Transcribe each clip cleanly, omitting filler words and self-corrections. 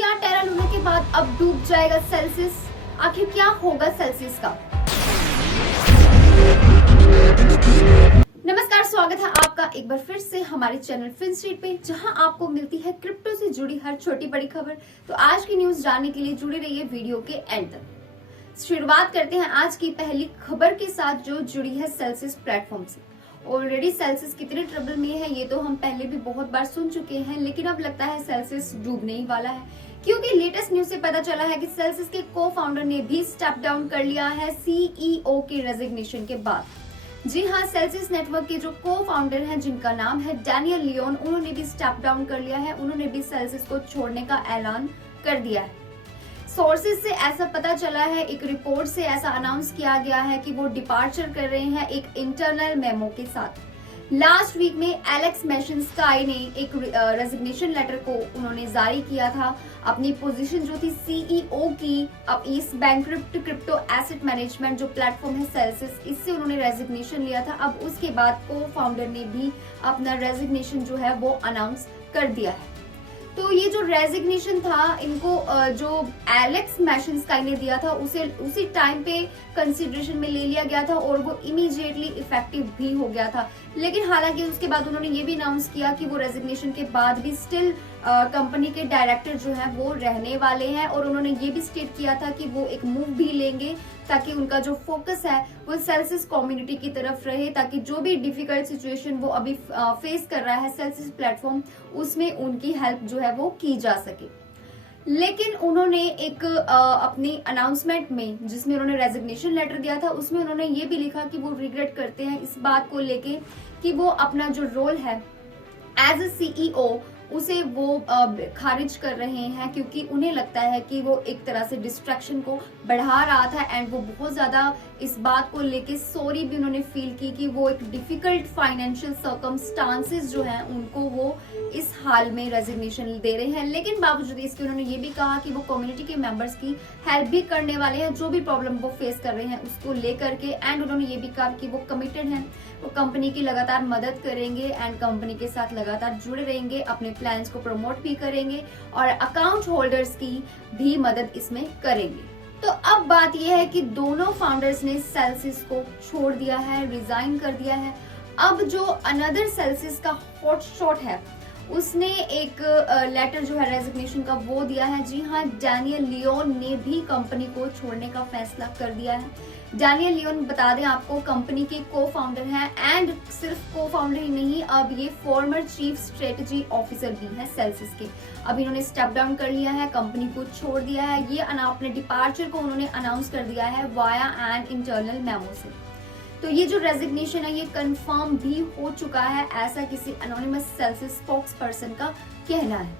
क्या Terra Luna के बाद अब डूब जाएगा सेल्सियस? आखिर क्या होगा सेल्सियस का? नमस्कार, स्वागत है आपका एक बार फिर से हमारे चैनल फिन स्ट्रीट पे, जहां आपको मिलती है क्रिप्टो से जुड़ी हर छोटी बड़ी खबर। तो आज की न्यूज जानने के लिए जुड़े रहिए वीडियो के एंड तक। शुरुआत करते हैं आज की पहली खबर के साथ, जो जुड़ी है सेल्सियस प्लेटफॉर्म से। ऑलरेडी सेल्सियस कितने ट्रबल में है ये तो हम पहले भी बहुत बार सुन चुके हैं, लेकिन अब लगता है सेल्सियस डूबने ही वाला है, क्योंकि लेटेस्ट न्यूज से पता चला है कि सेल्सियस के को फाउंडर ने भी स्टेप डाउन कर लिया है सीईओ के रेजिग्नेशन के बाद। जी हाँ, सेल्सियस नेटवर्क के जो को फाउंडर हैं, जिनका नाम है डैनियल लियोन, उन्होंने भी स्टेप डाउन कर लिया है। उन्होंने भी सेल्सियस को छोड़ने का ऐलान कर दिया है। सोर्सेज से ऐसा पता चला है, एक रिपोर्ट से ऐसा अनाउंस किया गया है कि वो डिपार्चर कर रहे हैं एक इंटरनल मेमो के साथ। लास्ट वीक में एलेक्स मैशनस्काई ने एक रेजिग्नेशन लेटर को उन्होंने जारी किया था। अपनी पोजीशन जो थी सीईओ की, अब इस बैंकक्रप्ट क्रिप्टो एसेट मैनेजमेंट जो प्लेटफॉर्म है सेल्सियस, इससे उन्होंने रेजिग्नेशन लिया था। अब उसके बाद को फाउंडर ने भी अपना रेजिग्नेशन जो है वो अनाउंस कर दिया है। तो ये जो रेजिग्नेशन था, इनको जो एलेक्स मैशनस्काई ने दिया था उसी टाइम पे कंसीडरेशन में ले लिया गया था और वो इमीडिएटली इफेक्टिव भी हो गया था। लेकिन हालांकि उसके बाद उन्होंने ये भी अनाउंस किया कि वो रेजिग्नेशन के बाद भी स्टिल कंपनी के डायरेक्टर जो है वो रहने वाले हैं, और उन्होंने ये भी स्टेट किया था कि वो एक मूव भी लेंगे ताकि उनका जो फोकस है वो सेल्सियस कम्युनिटी की तरफ रहे, ताकि जो भी डिफिकल्ट सिचुएशन वो अभी फेस कर रहा है सेल्सियस प्लेटफॉर्म, उसमें उनकी हेल्प जो है वो की जा सके। लेकिन उन्होंने एक अपनी अनाउंसमेंट में, जिसमें उन्होंने रेजिग्नेशन लेटर दिया था, उसमें उन्होंने ये भी लिखा कि वो रिग्रेट करते हैं इस बात को लेके कि वो अपना जो रोल है एज ए सीईओ उसे वो खारिज कर रहे हैं, क्योंकि उन्हें लगता है कि वो एक तरह से डिस्ट्रैक्शन को बढ़ा रहा था। एंड वो बहुत ज्यादा इस बात को लेके सॉरी भी उन्होंने फील की कि वो एक डिफिकल्ट फाइनेंशियल सर्कमस्टांसेस जो हैं उनको वो इस हाल में रेजिग्नेशन दे रहे हैं। लेकिन बावजूद इसके उन्होंने ये भी कहा कि वो कम्युनिटी के मेंबर्स की हेल्प भी करने वाले हैं, जो भी प्रॉब्लम वो फेस कर रहे हैं उसको लेकर के। एंड उन्होंने ये भी कहा कि वो कमिटेड हैं, वो कंपनी की लगातार मदद करेंगे एंड कंपनी के साथ लगातार जुड़े रहेंगे, अपने प्लान्स को प्रमोट भी करेंगे और अकाउंट होल्डर्स की भी मदद इसमें करेंगे। तो अब बात यह है कि दोनों फाउंडर्स ने सेल्सियस को छोड़ दिया है, रिजाइन कर दिया है। अब जो अनदर सेल्सियस का हॉट शॉट है, उसने एक लेटर जो है रेजिग्नेशन का वो दिया है। जी हाँ, डैनियल लियोन ने भी कंपनी को छोड़ने का फैसला कर दिया है। डैनियल लियोन, बता दें आपको, कंपनी के को फाउंडर हैं, एंड सिर्फ को फाउंडर ही नहीं, अब ये फॉर्मर चीफ स्ट्रेटजी ऑफिसर भी हैं सेल्सियस के। अब इन्होंने स्टेप डाउन कर लिया है, कंपनी को छोड़ दिया है। ये अपने डिपार्चर को उन्होंने अनाउंस कर दिया है वाया एंड इंटरनल मेमो से। तो ये जो रेजिग्नेशन है ये कंफर्म भी हो चुका है, ऐसा किसी एनोनिमस सेल्सियस स्पोक्स पर्सन का कहना है।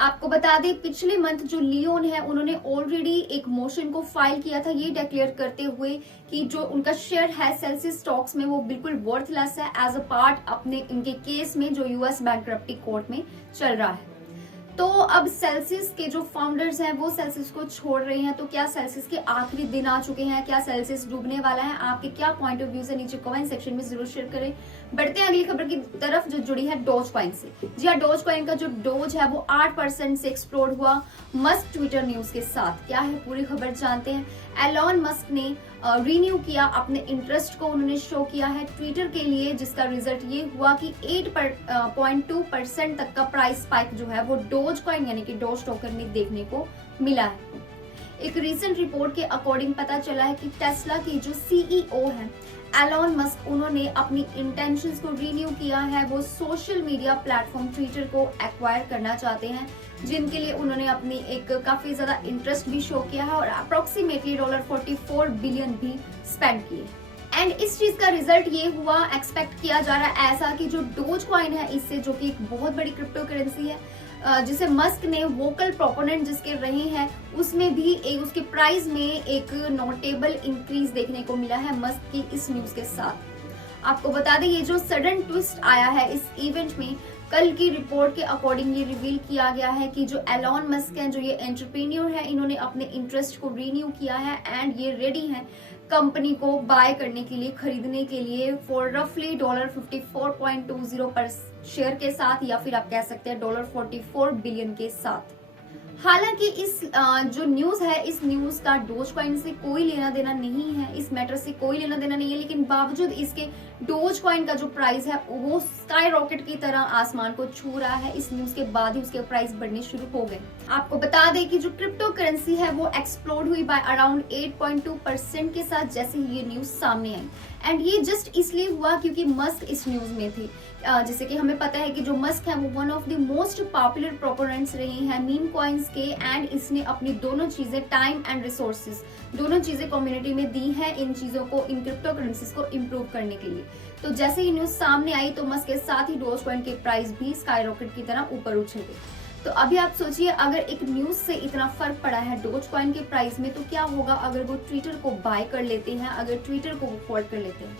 आपको बता दें, पिछले मंथ जो लियोन है उन्होंने ऑलरेडी एक मोशन को फाइल किया था, ये डिक्लेयर करते हुए कि जो उनका शेयर है सेल्सियस स्टॉक्स में वो बिल्कुल वर्थलेस है, एज अ पार्ट अपने इनके केस में जो यूएस बैंकक्रप्टी कोर्ट में चल रहा है। तो अब सेल्सियस के जो फाउंडर्स हैं वो सेल्सियस को छोड़ रहे हैं। तो क्या सेल्सियस के आखिरी दिन आ चुके हैं? क्या सेल्सियस डूबने वाला है? आपके क्या पॉइंट ऑफ व्यूज है? नीचे कमेंट सेक्शन में जरूर शेयर करें। बढ़ते हैं अगली खबर की तरफ, जो जुड़ी है डोज कॉइन से। जी हाँ, डोज कॉइन का जो डोज है वो 8% से एक्सप्लोड हुआ मस्क ट्विटर न्यूज के साथ। क्या है पूरी खबर जानते हैं। एलॉन मस्क ने रिन्यू किया अपने इंटरेस्ट को, उन्होंने शो किया है ट्विटर के लिए, जिसका रिजल्ट ये हुआ कि 8.2% तक का प्राइस स्पाइक जो है वो डोज कॉइन यानी कि डोज टोकन में देखने को मिला है। एक रीसेंट रिपोर्ट के अकॉर्डिंग पता चला है कि टेस्ला की जो सीईओ है एलॉन मस्क, उन्होंने अपनी इंटेंशंस को रिन्यू किया है। वो सोशल मीडिया प्लेटफॉर्म ट्विटर को एक्वायर करना चाहते हैं, जिनके लिए उन्होंने अपनी एक काफी ज्यादा इंटरेस्ट भी शो किया है और अप्रोक्सीमेटली $44 बिलियन भी स्पेंड किए। एंड इस चीज का रिजल्ट ये हुआ, एक्सपेक्ट किया जा रहा है ऐसा कि जो डोज कॉइन है इससे, जो कि एक बहुत बड़ी क्रिप्टो करेंसी है, जिसे मस्क ने वोकल प्रोपोनेंट जिसके रहे हैं, उसमें भी एक उसके प्राइस में एक नोटेबल इंक्रीज देखने को मिला है मस्क की इस न्यूज के साथ। आपको बता दें, ये जो सडन ट्विस्ट आया है इस इवेंट में, कल की रिपोर्ट के अकॉर्डिंग ये रिवील किया गया है कि जो एलॉन मस्क हैं, जो ये एंटरप्रेन्योर है, इन्होंने अपने इंटरेस्ट को रिन्यू किया है एंड ये रेडी हैं कंपनी को बाय करने के लिए, खरीदने के लिए फॉर रफली $54.20 पर शेयर के साथ, या फिर आप कह सकते हैं $44 बिलियन के साथ। हालांकि इस जो न्यूज है, इस न्यूज का डोज कॉइन से कोई लेना देना नहीं है, इस मैटर से कोई लेना देना नहीं है, लेकिन बावजूद इसके डोज कॉइन का जो प्राइस है वो स्काई रॉकेट की तरह आसमान को छू रहा है। इस न्यूज के बाद ही उसके प्राइस बढ़ने शुरू हो गए। आपको बता दें कि जो क्रिप्टो करेंसी है वो एक्सप्लोड हुई बाय अराउंड 8.2% के साथ जैसे ही ये न्यूज सामने आई। एंड ये जस्ट इसलिए हुआ क्योंकि मस्क इस न्यूज में थे। जैसे कि हमें पता है कि जो मस्क है वो one of the most popular proponents रहे हैं मीम कॉइन्स के, एंड इसने अपनी दोनों चीजें, टाइम एंड रिसोर्सेज, दोनों चीजें कम्युनिटी में दी हैं इन चीजों को, इन क्रिप्टो करेंसीज को इम्प्रूव करने के लिए। तो जैसे ही न्यूज सामने आई तो मस्क के साथ ही डोज कॉइन के प्राइस भी स्काई रॉकेट की तरह ऊपर उछल गए। तो अभी आप सोचिए, अगर एक न्यूज से इतना फर्क पड़ा है डोज कॉइन के प्राइस में, तो क्या होगा अगर वो ट्विटर को बाय कर लेते हैं, अगर ट्विटर को वो फोल्ड कर लेते हैं।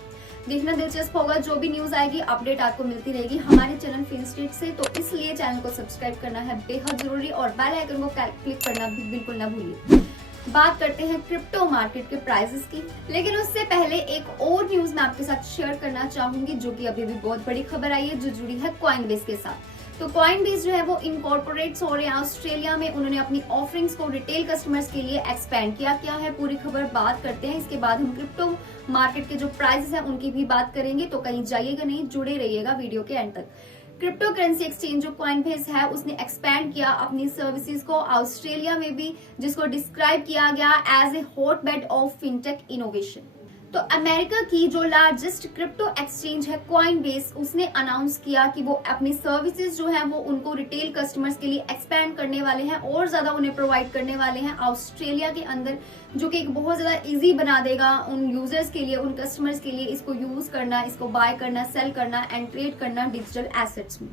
देखना दिलचस्प होगा। जो भी न्यूज आएगी अपडेट आपको मिलती रहेगी हमारे चैनल फिनस्ट्रीट से, तो इसलिए चैनल को सब्सक्राइब करना है बेहद जरूरी और बेल आइकन को क्लिक करना भी बिल्कुल ना भूलिए। बात करते हैं क्रिप्टो मार्केट के प्राइसेस की, लेकिन उससे पहले एक और न्यूज मैं आपके साथ शेयर करना चाहूंगी जो कि अभी भी बहुत बड़ी खबर आई है, जो जुड़ी है कॉइनबेस के साथ। तो कॉइनबेस जो है वो इनकॉर्पोरेट्स हो रहे हैं ऑस्ट्रेलिया में। उन्होंने अपनी ऑफरिंग्स को रिटेल कस्टमर्स के लिए एक्सपेंड किया। क्या है पूरी खबर, बात करते हैं। इसके बाद हम क्रिप्टो मार्केट के जो प्राइसेस हैं उनकी भी बात करेंगे, तो कहीं जाइएगा नहीं, जुड़े रहिएगा वीडियो के एंड तक। क्रिप्टो करेंसी एक्सचेंज जो कॉइनबेस है उसने एक्सपैंड किया अपनी सर्विसेज को ऑस्ट्रेलिया में भी, जिसको डिस्क्राइब किया गया as a hotbed of fintech innovation. तो अमेरिका की जो लार्जेस्ट क्रिप्टो एक्सचेंज है कॉइनबेस, उसने अनाउंस किया कि वो अपनी सर्विसेज जो है वो उनको रिटेल कस्टमर्स के लिए एक्सपैंड करने वाले हैं और ज्यादा उन्हें प्रोवाइड करने वाले हैं ऑस्ट्रेलिया के अंदर, जो कि एक बहुत ज्यादा इजी बना देगा उन यूजर्स के लिए, उन कस्टमर्स के लिए इसको यूज करना, इसको बाय करना, सेल करना एंड ट्रेड करना डिजिटल एसेट्स में।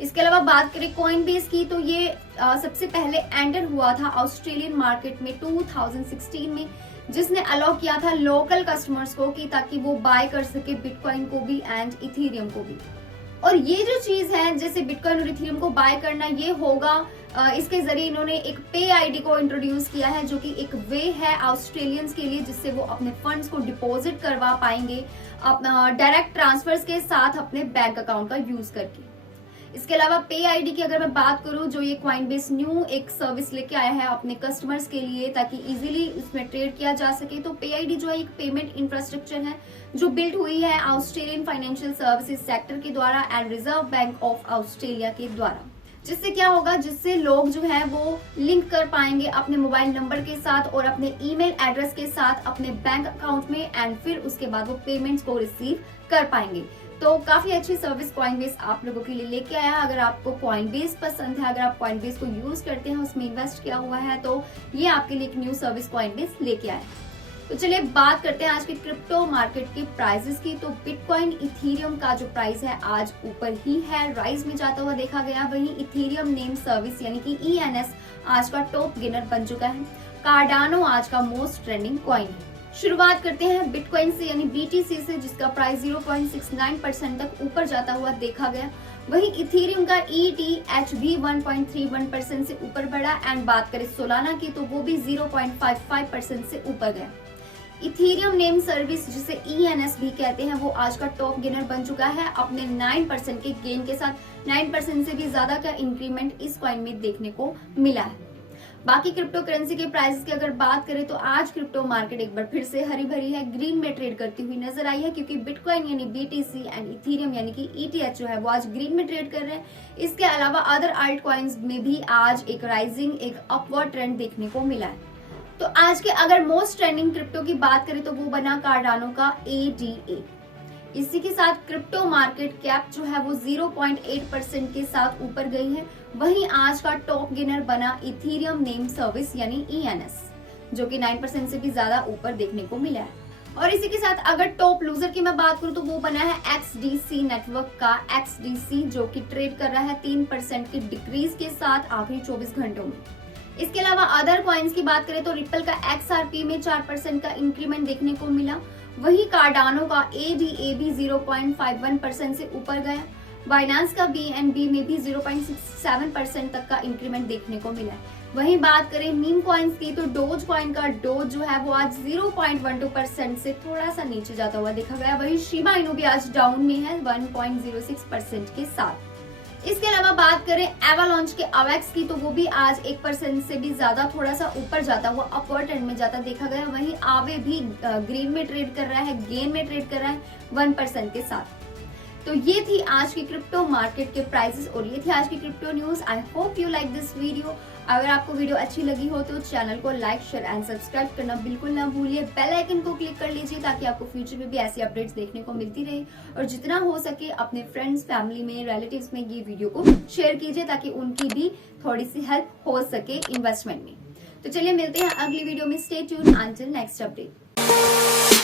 इसके अलावा बात करें कॉइनबेस की, तो ये सबसे पहले एंटर हुआ था ऑस्ट्रेलियन मार्केट में 2016 में, जिसने अलाउ किया था लोकल कस्टमर्स को कि ताकि वो बाय कर सके बिटकॉइन को भी एंड इथेरियम को भी। और ये जो चीज है जैसे बिटकॉइन और इथेरियम को बाय करना, ये होगा इसके जरिए इन्होंने एक पे आईडी को इंट्रोड्यूस किया है, जो कि एक वे है ऑस्ट्रेलियंस के लिए जिससे वो अपने फंड्स को डिपॉजिट करवा पाएंगे अपना डायरेक्ट ट्रांसफर्स के साथ अपने बैंक अकाउंट का यूज करके। इसके अलावा पे आईडी की अगर मैं बात करूं, जो ये कॉइनबेस न्यू एक सर्विस लेके आया है अपने कस्टमर्स के लिए ताकि इजीली उसमें ट्रेड किया जा सके। तो पे आईडी जो है एक पेमेंट इंफ्रास्ट्रक्चर है जो बिल्ड हुई है ऑस्ट्रेलियन फाइनेंशियल सर्विसेज सेक्टर के द्वारा and reserve bank of Australia के द्वारा, जिससे क्या होगा, जिससे लोग जो है वो लिंक कर पाएंगे अपने मोबाइल नंबर के साथ और अपने ईमेल एड्रेस के साथ अपने बैंक अकाउंट में, एंड फिर उसके बाद वो पेमेंट्स को रिसीव कर पाएंगे। तो काफी अच्छी सर्विस कॉइनबेस आप लोगों के लिए लेके आया। अगर आपको कॉइनबेस पसंद है, अगर आप कॉइनबेस को यूज करते हैं, उसमें इन्वेस्ट किया हुआ है, तो ये आपके लिए एक न्यू सर्विस कॉइनबेस लेके आया। तो चलिए बात करते हैं आज के क्रिप्टो मार्केट के प्राइसेस की। तो बिटकॉइन इथेरियम का जो प्राइस है आज ऊपर ही है, राइज में जाता हुआ देखा गया। वहीं इथेरियम नेम सर्विस यानी कि ENS आज का टॉप गेनर बन चुका है। कार्डानो आज का मोस्ट ट्रेंडिंग कॉइन है। शुरुआत करते हैं बिटकॉइन से यानी BTC से, जिसका प्राइस 0.69% तक ऊपर जाता हुआ देखा गया। वहीं इथेरियम का ETH भी 1.31% से ऊपर बढ़ा एंड बात करें सोलाना की तो वो भी 0.55% से ऊपर गया। इथेरियम नेम सर्विस जिसे ENS भी कहते हैं वो आज का टॉप गेनर बन चुका है अपने 9% के गेन के साथ। 9% से भी ज्यादा का इंक्रीमेंट इस कॉइन में देखने को मिला है। बाकी क्रिप्टो करेंसी के प्राइसेस की अगर बात करें तो आज क्रिप्टो मार्केट एक बार फिर से हरी भरी है, ग्रीन में ट्रेड करती हुई नजर आई है, क्योंकि बिटकॉइन यानी BTC एंड इथेरियम यानी कि ETH जो है वो आज ग्रीन में ट्रेड कर रहे हैं। इसके अलावा अदर आल्ट कॉइन्स में भी आज एक राइजिंग, एक अपवर्ड ट्रेंड देखने को मिला है। तो आज के अगर मोस्ट ट्रेंडिंग क्रिप्टो की बात करें तो वो बना कार्डानो का ADA। इसी के साथ क्रिप्टो मार्केट कैप जो है वो 0.8% के साथ ऊपर गई है। वहीं आज का टॉप गेनर बना इथेरियम नेम सर्विस यानी ENS, जो कि 9% से भी ज्यादा ऊपर देखने को मिला है। और इसी के साथ अगर टॉप लूजर की मैं बात करूं तो वो बना है XDC नेटवर्क का XDC, जो कि ट्रेड कर रहा है 3% की डिक्रीज के साथ आखिरी 24 घंटों में। इसके अलावा अदर कॉइन्स की बात करें तो रिपल का XRP में 4% का इंक्रीमेंट देखने को मिला। वहीं कार्डानो का ADA भी 0.51% से ऊपर गया। बाइनेंस का BNB में भी 0.67% तक का इंक्रीमेंट देखने को मिला है। वहीं बात करें मीम कॉइन्स की तो डोज कॉइन का डोज जो है वो आज 0.12% से थोड़ा सा नीचे जाता हुआ देखा गया। वहीं शिबा इनू भी आज डाउन में है 1.06% के साथ। इसके अलावा बात करें एवालॉन्च के अवेक्स की, तो वो भी आज 1% से भी ज्यादा थोड़ा सा ऊपर जाता हुआ अपवर्ड ट्रेंड में जाता देखा गया। वहीं आवे भी ग्रीन में ट्रेड कर रहा है, गेन में ट्रेड कर रहा है 1% के साथ। तो ये थी आज की क्रिप्टो मार्केट के प्राइसेस और ये थी आज की crypto news. I hope you like this video. अगर आपको वीडियो अच्छी लगी हो तो चैनल को लाइक, शेयर एंड सब्सक्राइब करना बिल्कुल ना भूलिए। बेल आइकन को क्लिक कर लीजिए ताकि आपको फ्यूचर में भी ऐसी अपडेट्स देखने को मिलती रहे। और जितना हो सके अपने फ्रेंड्स, फैमिली में, रिलेटिव्स में ये वीडियो को शेयर कीजिए ताकि उनकी भी थोड़ी सी हेल्प हो सके इन्वेस्टमेंट में। तो चलिए मिलते हैं अगली वीडियो में। Stay tuned until next update.